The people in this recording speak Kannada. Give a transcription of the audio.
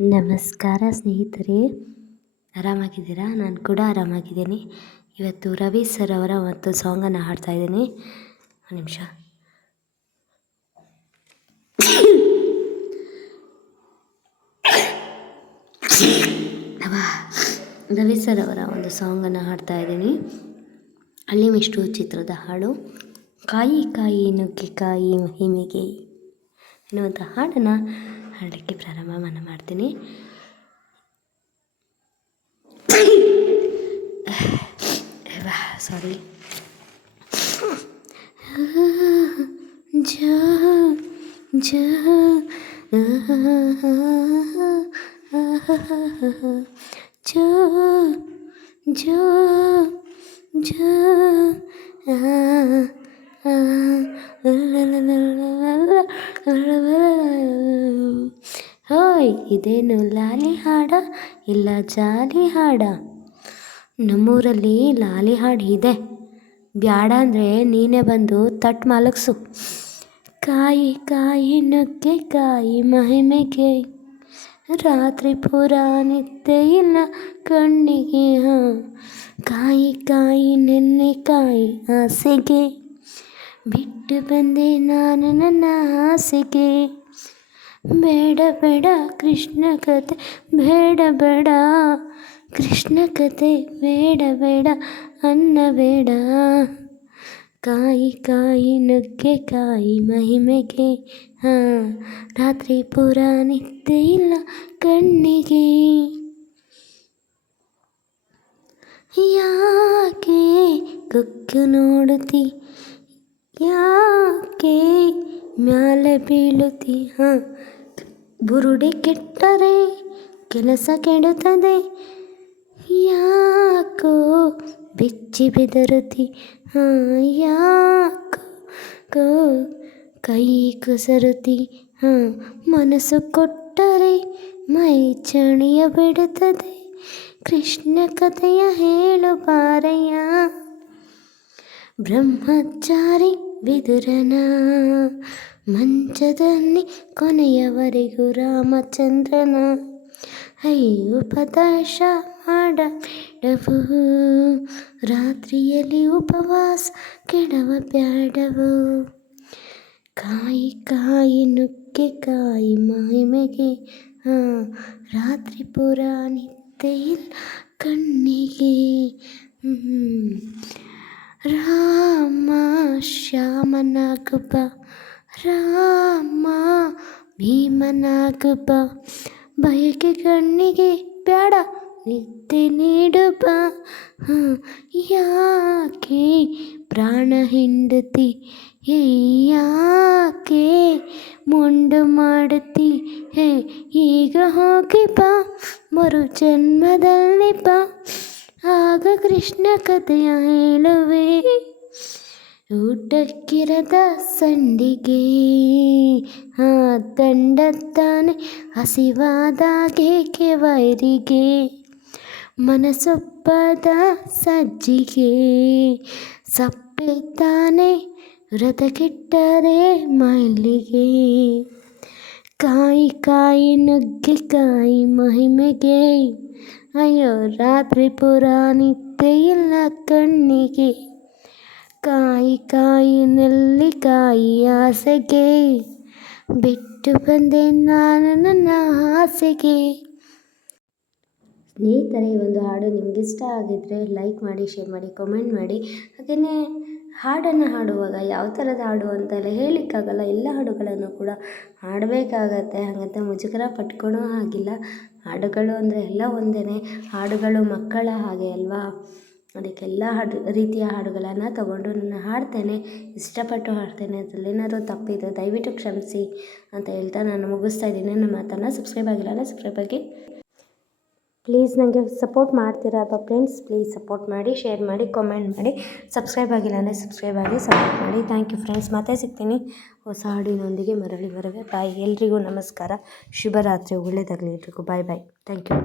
ನಮಸ್ಕಾರ ಸ್ನೇಹಿತರೆ, ಆರಾಮಾಗಿದ್ದೀರಾ? ನಾನು ಕೂಡ ಆರಾಮಾಗಿದ್ದೀನಿ. ಇವತ್ತು ರವಿ ಸರ್ ಅವರ ಒಂದು ಸಾಂಗನ್ನು ಹಾಡ್ತಾ ಇದ್ದೀನಿ. ಒಂದು ನಿಮಿಷ. ರವಿ ಸರ್ ಅವರ ಒಂದು ಸಾಂಗನ್ನು ಹಾಡ್ತಾ ಇದ್ದೀನಿ. ಹಳ್ಳಿಮೆಷ್ಟು ಚಿತ್ರದ ಹಾಡು. ಕಾಯಿ ಕಾಯಿ ನುಗ್ಗೆಕಾಯಿ ಮಹಿಮೆಗೆ ಎನ್ನುವಂಥ ಹಾಡನ್ನು ಹಾಡಲಿಕ್ಕೆ ಪ್ರಾರಂಭವನ್ನು ಮಾಡ್ತೀನಿ. ಸಾರಿ. ಜ ಜ ಜ ಜ ಜ ಹೋಯ್, ಇದೇನು ಲಾಲಿ ಹಾಡ ಇಲ್ಲ ಜಾಲಿ ಹಾಡ? ನಮ್ಮೂರಲ್ಲಿ ಲಾಲಿ ಹಾಡು ಇದೆ, ಬ್ಯಾಡ ಅಂದರೆ ನೀನೇ ಬಂದು ತಟ್ಟು ಮಲಗಿಸು. ಕಾಯಿ ಕಾಯಿ ನುಗ್ಗೆಕಾಯಿ ಮಹಿಮೆಗೆ ರಾತ್ರಿ ಪೂರ ನಿದ್ದೆ ಇಲ್ಲ ಕಣ್ಣಿಗೆ. ಕಾಯಿ ಕಾಯಿ ನೆನ್ನೆಕಾಯಿ ಆಸೆಗೆ ಬಿಟ್ಟು ಬಂದೆ ನಾನು ನನ್ನ ಆಸೆಗೆ. ಬೇಡ ಬೇಡ ಕೃಷ್ಣ ಕತೆ, ಬೇಡ ಬೇಡ ಕೃಷ್ಣ ಕತೆ, ಬೇಡ ಬೇಡ ಅನ್ನ ಬೇಡ. ಕಾಯಿ ಕಾಯಿ ನುಗ್ಗೆಕಾಯಿ ಮಹಿಮೆಗೆ ರಾತ್ರಿ ಪೂರ ನಿದ್ದೆ ಇಲ್ಲ ಕಣ್ಣಿಗೆ. ಯಾಕೆ ಕುಕ್ಕು ನೋಡುತ್ತಿ, ಯಾಕೆ ಮ್ಯಾಲೆ ಬೀಳುತ್ತಿ? ಬುರುಡೆ ಕೆಟ್ಟರೆ ಕೆಲಸ ಕೆಡುತ್ತದೆ, ಯಾಕೋ ಬೆಚ್ಚಿ ಬೆದರುತ್ತಿ? ಯಾಕೋ ಕೈ ಕುಸರುತ್ತಿ? ಮನಸ್ಸು ಕೊಟ್ಟರೆ ಮೈ ಚಣಿಯ ಬಿಡುತ್ತದೆ. ಕೃಷ್ಣ ಕಥೆಯ ಹೇಳು ಬಾರಯ್ಯ. ಬ್ರಹ್ಮಚಾರಿ ವಿದುರನ ಮಂಚದಲ್ಲಿ ಕೊನೆಯವರೆಗೂ ರಾಮಚಂದ್ರನ ಉಪದೇಶ ಮಾಡಬೇಡವು, ರಾತ್ರಿಯಲ್ಲಿ ಉಪವಾಸ ಕೆಡವ ಬ್ಯಾಡವು. ಕಾಯಿ ಕಾಯಿ ನುಗ್ಗೆಕಾಯಿ ಮಹಿಮೆಗೆ ರಾತ್ರಿ ಪೂರ ನಿದ್ದೆ ಇಲ್ಲ ಕಣ್ಣಿಗೆ. ರಾಮ ಶ್ಯಾಮನಾಗುಬ್ಬ, ರಾಮ ಭೀಮನಾಗುಬ್ಬ, ಬಯಕೆ ಕಣ್ಣಿಗೆ ಬ್ಯಾಡ ನಿದ್ದೆ ನೀಡುಬ್ಬ. ಯಾಕೆ ಪ್ರಾಣ ಹಿಂಡುತ್ತಿ, ಯಾಕೆ ಮುಂಡು ಮಾಡುತ್ತಿ? ಈಗ ಹೋಗಿ ಬಾ, ಮರು ಜನ್ಮದಲ್ಲಿ ಬಾ, ಆಗ ಕೃಷ್ಣ ಕಥೆಯ ಹೇಳುವೆ. ಊಟಕ್ಕಿರದ ಸಂಡಿಗೆ ದಂಡತ್ತಾನೆ ಹಸಿವಾದಾಗೇಕೆ ವೈರಿಗೆ? ಮನಸೊಪ್ಪದ ಸಜ್ಜಿಗೆ ಸಪ್ಪೆ ತಾನೆ ವ್ರತ ಕೆಟ್ಟರೆ ಮೈಲಿಗೆ. ಕಾಯಿ ಕಾಯಿ ನುಗ್ಗೆಕಾಯಿ ಮಹಿಮೆಗೆ ಅಯ್ಯೋ ರಾತ್ರಿ ಪೂರ ನಿದ್ದೆ ಇಲ್ಲ ಕಣ್ಣಿಗೆ. ಕಾಯಿ ಕಾಯಿ ನೆಲ್ಲಿಕಾಯಿ ಆಸೆಗೆ ಬಿಟ್ಟು ಬಂದೆ ನಾನು ನನ್ನ ಆಸೆಗೆ. ಸ್ನೇಹಿತರೆ, ಈ ಒಂದು ಹಾಡು ನಿಮಗಿಷ್ಟ ಆಗಿದ್ದರೆ ಲೈಕ್ ಮಾಡಿ, ಶೇರ್ ಮಾಡಿ, ಕಾಮೆಂಟ್ ಮಾಡಿ. ಹಾಗೆಯೇ ಹಾಡನ್ನು ಹಾಡುವಾಗ ಯಾವ ಥರದ ಹಾಡು ಅಂತೆಲ್ಲ ಹೇಳಲಿಕ್ಕಾಗಲ್ಲ, ಎಲ್ಲ ಹಾಡುಗಳನ್ನು ಕೂಡ ಹಾಡಬೇಕಾಗತ್ತೆ. ಹಾಗಂತ ಮುಜುಗರ ಪಟ್ಕೊಳೋ ಹಾಗಿಲ್ಲ. ಹಾಡುಗಳು ಅಂದರೆ ಎಲ್ಲ ಒಂದೇ. ಹಾಡುಗಳು ಮಕ್ಕಳ ಹಾಗೆ ಅಲ್ವಾ? ಅದಕ್ಕೆಲ್ಲ ರೀತಿಯ ಹಾಡುಗಳನ್ನು ತಗೊಂಡು ನಾನು ಹಾಡ್ತೇನೆ, ಇಷ್ಟಪಟ್ಟು ಹಾಡ್ತೇನೆ. ಅದರಲ್ಲೇನಾದರೂ ತಪ್ಪಿದೆ ದಯವಿಟ್ಟು ಕ್ಷಮಿಸಿ ಅಂತ ಹೇಳ್ತಾ ನಾನು ಮುಗಿಸ್ತಾ ಇದ್ದೀನಿ ನನ್ನ ಮಾತನ್ನು. ಸಬ್ಸ್ಕ್ರೈಬ್ ಆಗಿಲ್ಲ ಅಂದರೆ ಸಬ್ಸ್ಕ್ರೈಬ್ ಆಗಿ. ಪ್ಲೀಸ್ ನನಗೆ ಸಪೋರ್ಟ್ ಮಾಡ್ತೀರಾ ಅಲ್ವಾ ಫ್ರೆಂಡ್ಸ್? ಪ್ಲೀಸ್ ಸಪೋರ್ಟ್ ಮಾಡಿ, ಶೇರ್ ಮಾಡಿ, ಕಾಮೆಂಟ್ ಮಾಡಿ. ಸಬ್ಸ್ಕ್ರೈಬ್ ಆಗಿಲ್ಲ ಅಂದರೆ ಸಬ್ಸ್ಕ್ರೈಬ್ ಆಗಿ ಸಪೋರ್ಟ್ ಮಾಡಿ. Thank you friends. ಮತ್ತೆ ಸಿಗ್ತೀನಿ ಹೊಸ ಹಾಡಿನೊಂದಿಗೆ ಮರಳಿ ಬರುವೆ. ಬಾಯ್. ಎಲ್ರಿಗೂ ನಮಸ್ಕಾರ, ಶುಭರಾತ್ರಿ, ಒಳ್ಳೆಯದಾಗಲಿ ಎಲ್ರಿಗೂ. Bye bye. Thank you.